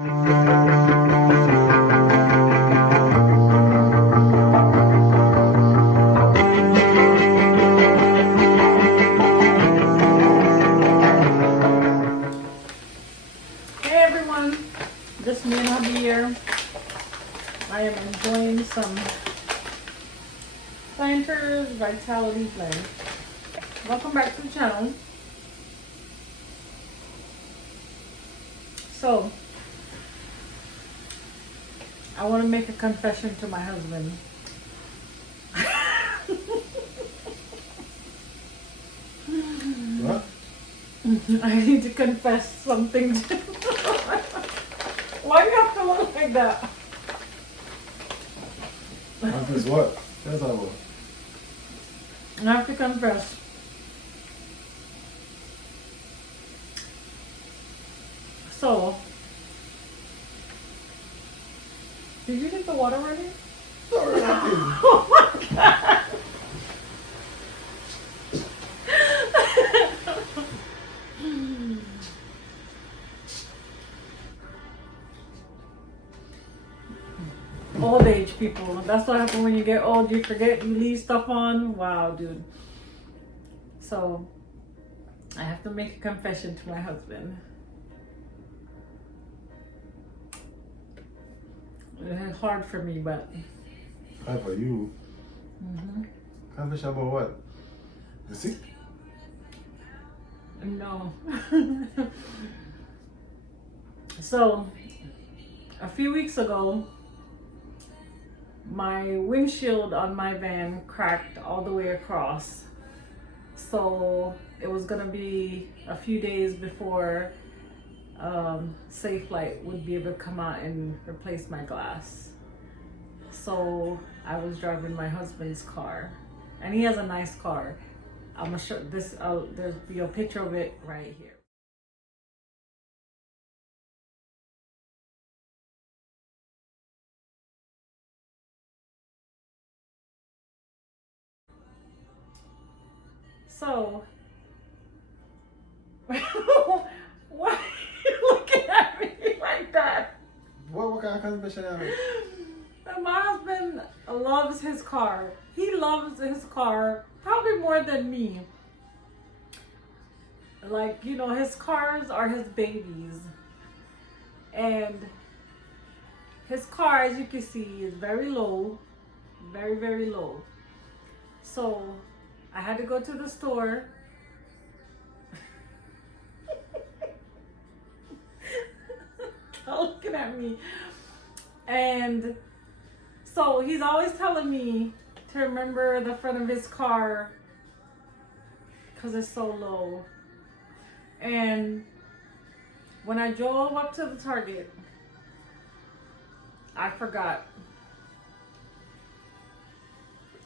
Hey everyone, just me and hubby here. I am enjoying some Planters Vitality Blend. Welcome back to the channel. So, I want to make a confession to my husband. What? I need to confess something to Why do you have to look like that? Confess what? That's all. I have to confess. So, did you get the water ready? Sorry, Oh my god! Old age people. That's what happens when you get old. You forget, you leave stuff on. Wow, dude. So, I have to make a confession to my husband. It's hard for me, but. Hi for you. Confess about what? You sick? No. So, a few weeks ago, my windshield on my van cracked all the way across. So, it was gonna be a few days before Safelite would be able to come out and replace my glass. So, I was driving my husband's car, and he has a nice car. I'm gonna show this. There's be a picture of it right here. So, why are you looking at me like that? What kind of confession am I? My husband loves his car. He loves his car probably more than me. Like, you know, his cars are his babies. And his car, as you can see, is very low. Very, very low. So, I had to go to the store. Stop looking at me. And so he's always telling me to remember the front of his car because it's so low. And when I drove up to the Target, I forgot.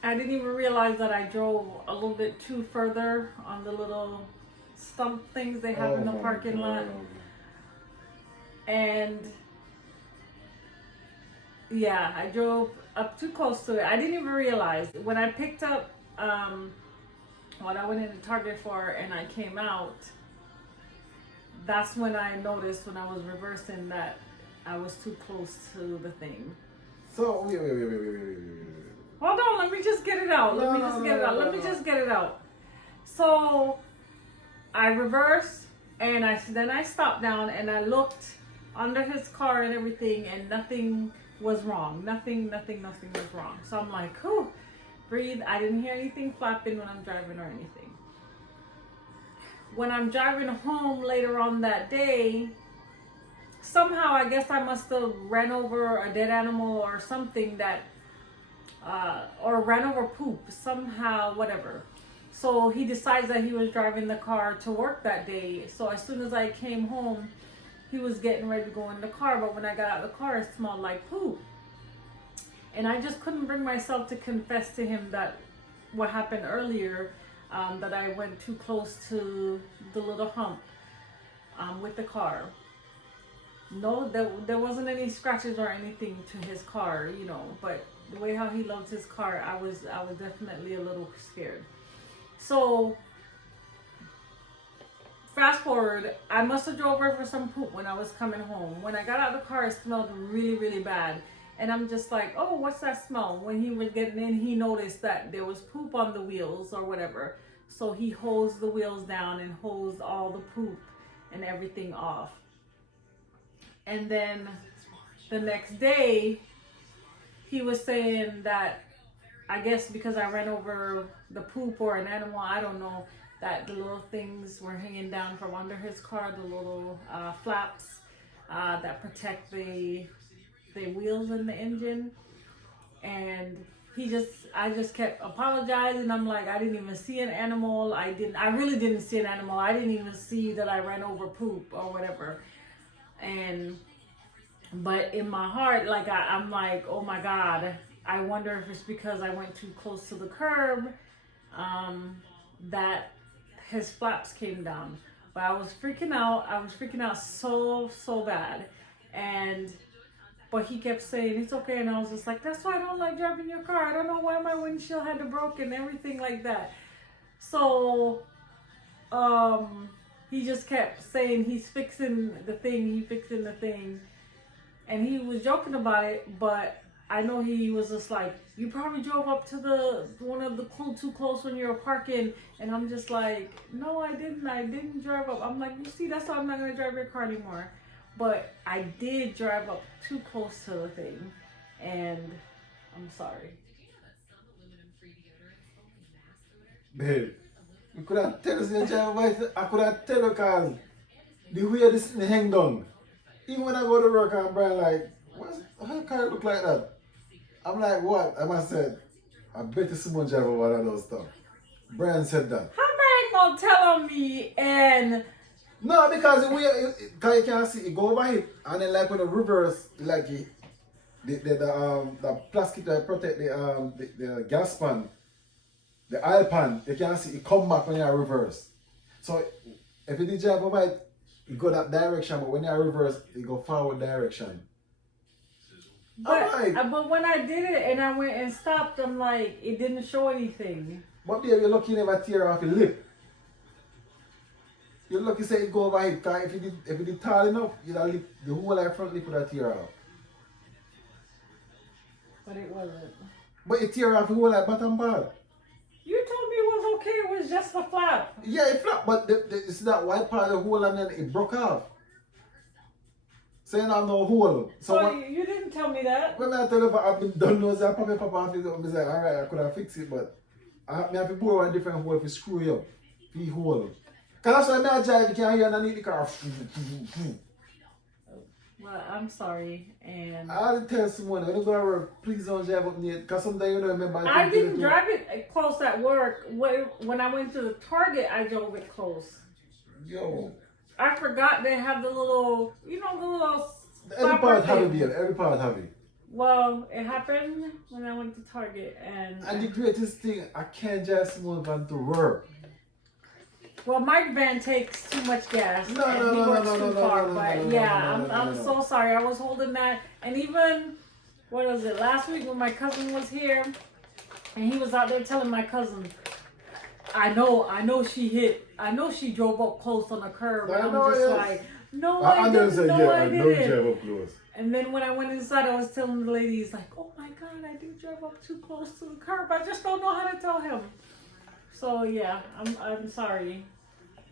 I didn't even realize that I drove a little bit too further on the little stump things they have in the parking lot. And yeah, I drove up too close to it. I didn't even realize. When I picked up what I went into Target for and I came out, that's when I noticed when I was reversing that I was too close to the thing. So, wait. Hold on, let me just get it out. Let me just get it out. So I reversed and then I stopped down and I looked under his car and everything and nothing was wrong. Nothing was wrong. So I'm like, whew, breathe. I didn't hear anything flapping when I'm driving or anything. When I'm driving home later on that day, somehow I guess I must have ran over a dead animal or something that or ran over poop somehow, whatever. So he decides that he was driving the car to work that day. So as soon as I came home, he was getting ready to go in the car. But when I got out of the car, it smelled like poop. And I just couldn't bring myself to confess to him that what happened earlier, that I went too close to the little hump with the car. No, there wasn't any scratches or anything to his car, you know, but the way how he loves his car, I was definitely a little scared. So fast forward, I must have drove over for some poop when I was coming home. When I got out of the car, it smelled really, really bad. And I'm just like, oh, what's that smell? When he was getting in, he noticed that there was poop on the wheels or whatever. So he hosed the wheels down and hosed all the poop and everything off. And then the next day, he was saying that, I guess because I ran over the poop or an animal, I don't know, that the little things were hanging down from under his car, the little flaps that protect the wheels and the engine. And I just kept apologizing. I'm like, I didn't even see an animal. I really didn't see an animal. I didn't even see that I ran over poop or whatever. But in my heart, like I'm like, oh my God, I wonder if it's because I went too close to the curb that his flaps came down. But I was freaking out. I was freaking out so bad. But he kept saying, it's okay. And I was just like, that's why I don't like driving your car. I don't know why my windshield had to broken, everything like that. So he just kept saying he's fixing the thing. And he was joking about it, but I know he was just like, you probably drove up to one of the too close when you were parking. And I'm just like, no, I didn't drive up. I'm like, you see, that's why I'm not going to drive your car anymore. But I did drive up too close to the thing, and I'm sorry. Babe, you could have tell us your driver voice. I could have tell you because the way this thing hang down. Even when I go to work, I'm Brian like, how can it look like that? I'm like, what? And I said, I bet you someone drive one of those stuff. Brian said that. How Brian gonna tell on me and... No, because you can't see, it go over it, and then like when the reverse, like the plastic that protect the gas pan, the oil pan, you can't see it come back when you reverse. So if you did drive over it, you go that direction, but when you reverse, you go forward direction. But when I did it and I went and stopped, I'm like, it didn't show anything. But babe, you're lucky you never tear off your lip. You're lucky say it go over it, because if you did tall enough, you'd have lip, the whole like front lip would have tear off. But it wasn't. But it tear off the whole like bottom part. You told me it was okay, it was just a flap. Yeah, it flapped, but it's that white part of the hole and then it broke off. So you don't know hole. So you didn't tell me that. When I tell you I've been done those, I probably pop off it, I was like, alright, I could have fixed it, but I have to borrow a different hole to screw you up. The hole. Because that's why I drive, you can't hear underneath the car. Well, I'm sorry, and I'll tell someone, when you go to work, please don't drive up near it, because sometimes you don't remember. I didn't drive it close at work. When I went to the Target, I drove it close. Yo. I forgot they have the little, the little... Every part have it, dear. Every part have it. Well, it happened when I went to Target, and the greatest thing, I can't drive someone van to work. Well, my van takes too much gas. No, I'm so sorry. I was holding that. And even, what was it, last week when my cousin was here, and he was out there telling my cousin, I know she drove up close on the curb. And I'm just like, no, I didn't. No, I didn't. Drive up close. And then when I went inside, I was telling the ladies, like, oh my God, I did drive up too close to the curb. I just don't know how to tell him. So yeah, I'm sorry.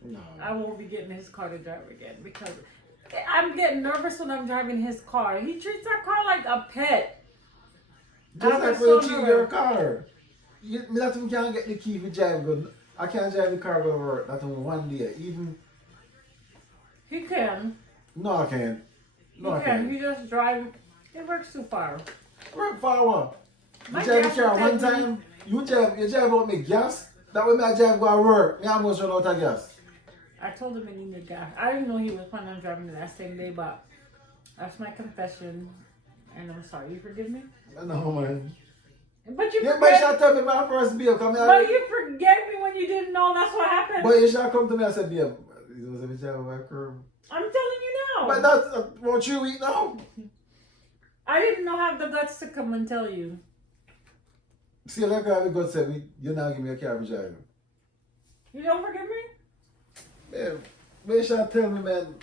No. I won't be getting his car to drive again because I'm getting nervous when I'm driving his car. He treats that car like a pet. Just like when you treat your car. Me not even can't get the key for drive good. I can't drive the car go to work not even one day. Even he can. No, I can't. No, he can. He just drive. It works too far. Work far what? You drive the car one time. You drive out me gas. That way I drive go to work. Me almost run out of gas. I told him he needed gas. I didn't know he was planning on driving that same day, but that's my confession. And I'm sorry. You forgive me? No, man. But you forget me. You tell me my first bill. But you forget me when you didn't know that's what happened. But you should come to me and say, babe, it was a drive my curb. I'm telling you now. But that's about 3 weeks now. I didn't know have the guts to come and tell you. See, like I have the guts said, you're not giving me a car for driving. You don't forgive me? Babe, Make sure tell me, man.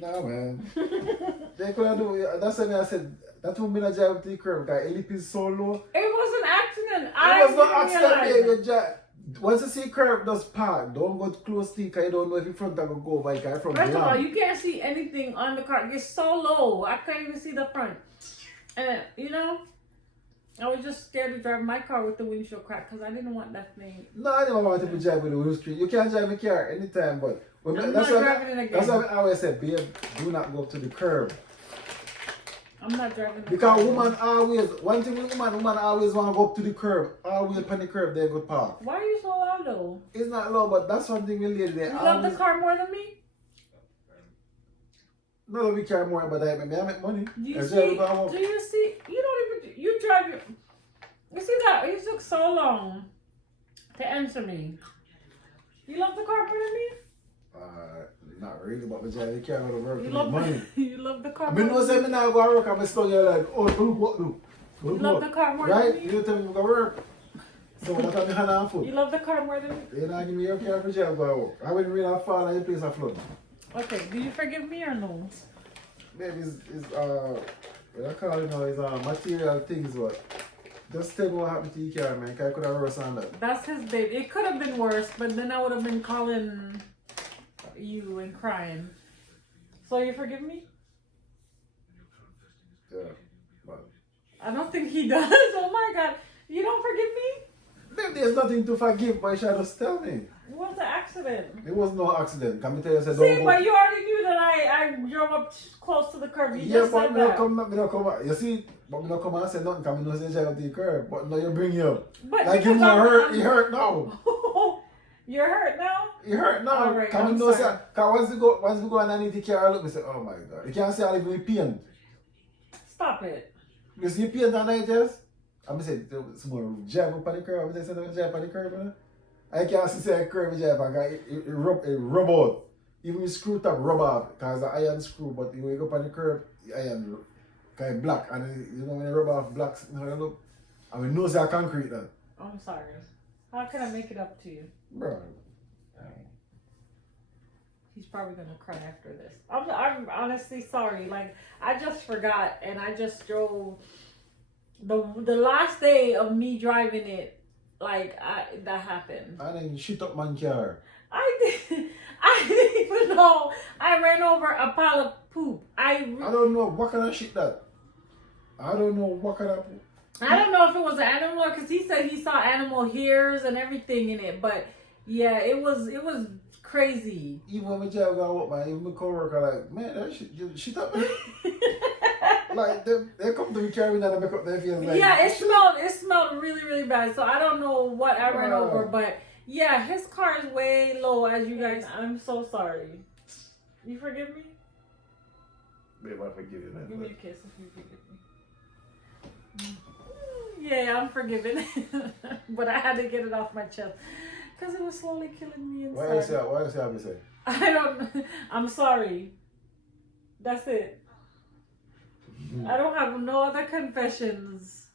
Nah, man. They could have do. That's why I said that would be a drive to the curb. Because LP is so low. It was an accident. It was no didn't accident, realize baby. Once you see curb, just park. Don't go close to it, because you don't know if in front of go by. Because from First of all, blank. you can't see anything on the car. It's so low. I can't even see the front. And, you know, I was just scared to drive my car with the windshield cracked because I didn't want that thing. No, I never want to be driving the wheel street. You can drive a car anytime, but when I'm that's not why driving it again. that's why I always say, babe, do not go up to the curb. I'm not driving the Because car. woman always, one thing with woman always want to go up to the curb. Always upon the curb, they go park. Why are you so loud though? It's not low, but that's one thing with lady. They You love the always, car more than me? no, we care more about that. I make money. Do you I see? drive about Do you see? You don't even. You drive your. You see that? It took so long to answer me. You love the car more than me? not really, but we drive the car to work You to love make money. You love the car I more mean, no than say me? me not go to work, I'm still here like, oh, do what do? You love the car more Right? than me? You tell me to go work. So when I tell me hand and foot. You love the car more than me? You know, give me your car for jail, go. I wouldn't really fall and your place a flood. Okay, do you forgive me or no? Maybe what I call it now is material things, but just tell me what happened to your car, man, because I could have worse on that. That's his baby. It could have been worse, but then I would have been calling you and crying. So you forgive me? Yeah, but I don't think he does. Oh my God. You don't forgive me? maybe there's nothing to forgive, but you should just tell me. It was an accident. It was no accident. Can me tell you, say, See, don't but go. you already knew that I drove up close to the curb. You Yeah, just but said me not that. come back, me not come back. You see, but me not come and say nothing, because me know say drive to the curb. But now you bring you up. But Like you because more hurt, I'm- he hurt now. You're hurt now? He hurt now. All right, Can I'm me know sorry. say, because once we go underneath the car, I look, me say, oh my God. You can't say I live with pain. Stop it. You see pain on night, yes? I'm say, someone drive up on the curb. I'm say, someone drive on the curb, you know? I can't see say a curb drive, because it rub out. Even the screw top rub off, because the iron screw, but when you go up on the curb, the iron kind of black. And you know when you rub off black, you know, look, and we know it's concrete then. I'm sorry. How can I make it up to you? Bro. He's probably gonna cry after this. I'm honestly sorry. Like I just forgot, and I just drove the last day of me driving it. Like that happened. And then shit up man car. I didn't even know I ran over a pile of poop. I don't know what kind of shit that. I don't know what kind of. I don't know if it was an animal or because he said he saw animal hairs and everything in it, but yeah, it was crazy. Even when my job got up, man, even my coworker like, man, that shit up, man. Like they come to me carrying that and make up their face like. Yeah, it smelled really, really bad. So I don't know what I ran over, but yeah, his car is way low as you guys. I'm so sorry. You forgive me? Babe, I forgive you, man. Give me a kiss if you forgive me. Yeah, I'm forgiven. But I had to get it off my chest. Because it was slowly killing me inside. Why you say have to say? I'm sorry. That's it. I don't have no other confessions.